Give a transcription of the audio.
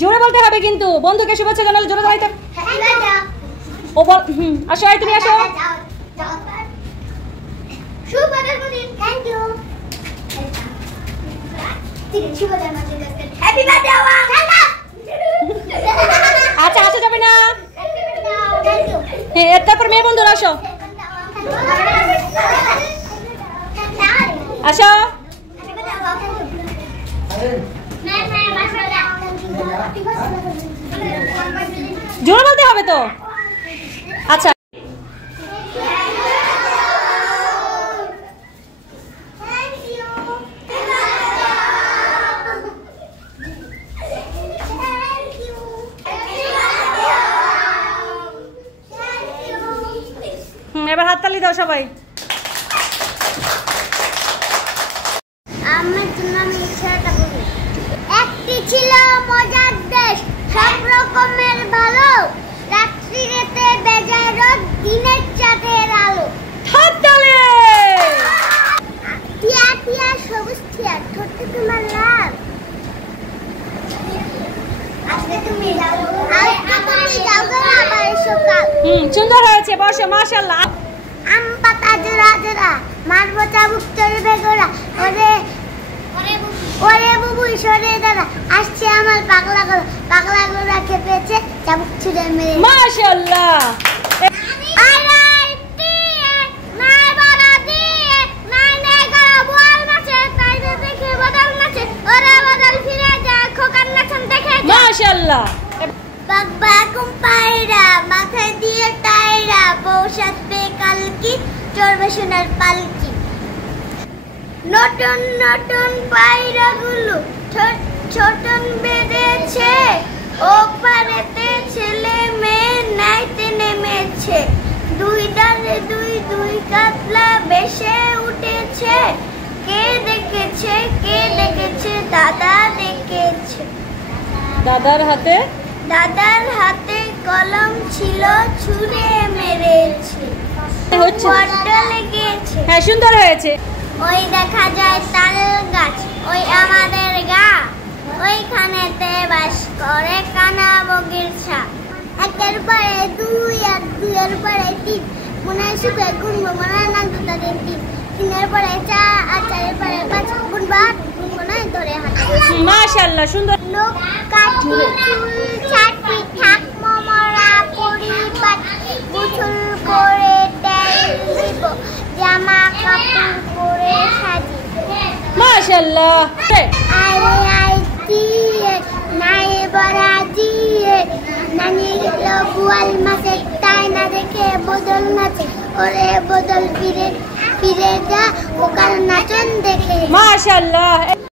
জোরে বলতে হবে কিন্তু বন্ধুকে শুভেচ্ছা জানালে জোরে দাঁড়াইতে। ও বল আসো তুমি আসো। আচ্ছা আসা যাবে না। হ্যাঁ তারপর মেয়ে বন্ধুরা আসো আসো। জোরে বলতে হবে তো। আচ্ছা এবার হাততালি দাও সবাই। আমার জন্য আমি ইচ্ছাটা বলি। একটি ছিল মজার দেশ, সব রকমের ভালো, রাত্রিতে বেজায় রোদ, দিনের চাঁদের আলো। হাততালি। টিয়া টিয়া সবুজ টিয়া, ঠোঁটে তোমার লাল। আজকে তুমি যাও আবার সকাল। সুন্দর হয়েছে, বসো। মাশাআল্লাহ। আম পাতা জোড়া জোড়া, মারবো চাবুক চড়বে গোড়া। ওরে বুবু সরে দাঁড়া, আসছে আমার পাগলা গোড়া। পাগলা গোড়া খেপেছে, চাবুক ছুড়ে মেরে। মাশাআল্লাহ। মাশাআল্লাহ। বাবা কুম্পাইরা, মাথায় দিয়ে টাইরা, বউ সাজবে কালকি, চড়বে সোনার পালকি। নতুন নতুন পায়রা গুলো ছোটন বেঁধেছে, ও পারেতে ছেলে মেয়ে নাইতে নেমেছে। দুই ডালে দুই দুই কাতলা বেশে উঠেছে। কে দেখেছে কে দেখেছে, দাদা দেখেছে। দাদার হাতে কলম ছিল, ছুঁড়ে মেরেছে, বড্ড লেগেছে। হ্যাঁ সুন্দর হয়েছে। ওই দেখা যায় তাল গাছ, ওই আমাদের গা, ওইখানেতে বাস করে কানা বগির ছাপ। একের পরে দুই আর দুইয়ের পরে তিন, মনে সুখে গুনবো মনে না দুটা দিন তিন। তিনের পরে চার আর চারের পরে পাঁচ, গুনবো আট, গুনবো নয় ধরে হাত। মাশাআল্লাহ সুন্দর। লোক কাঠি চুল ছাটি, থাক মমরা পরিপাটি, গোসল করে তেল দিব, জামা কাপড় পরে সাজি। মাশাআল্লাহ। আরে আই দিয়ে নাই বড়া দিয়ে, নানি গেল বুয়াল মাছে, তাই না দেখে বদল নাচে। ওরে বদল ফিরে ফিরে যা, ওকার নাচন দেখে। মাশাআল্লাহ।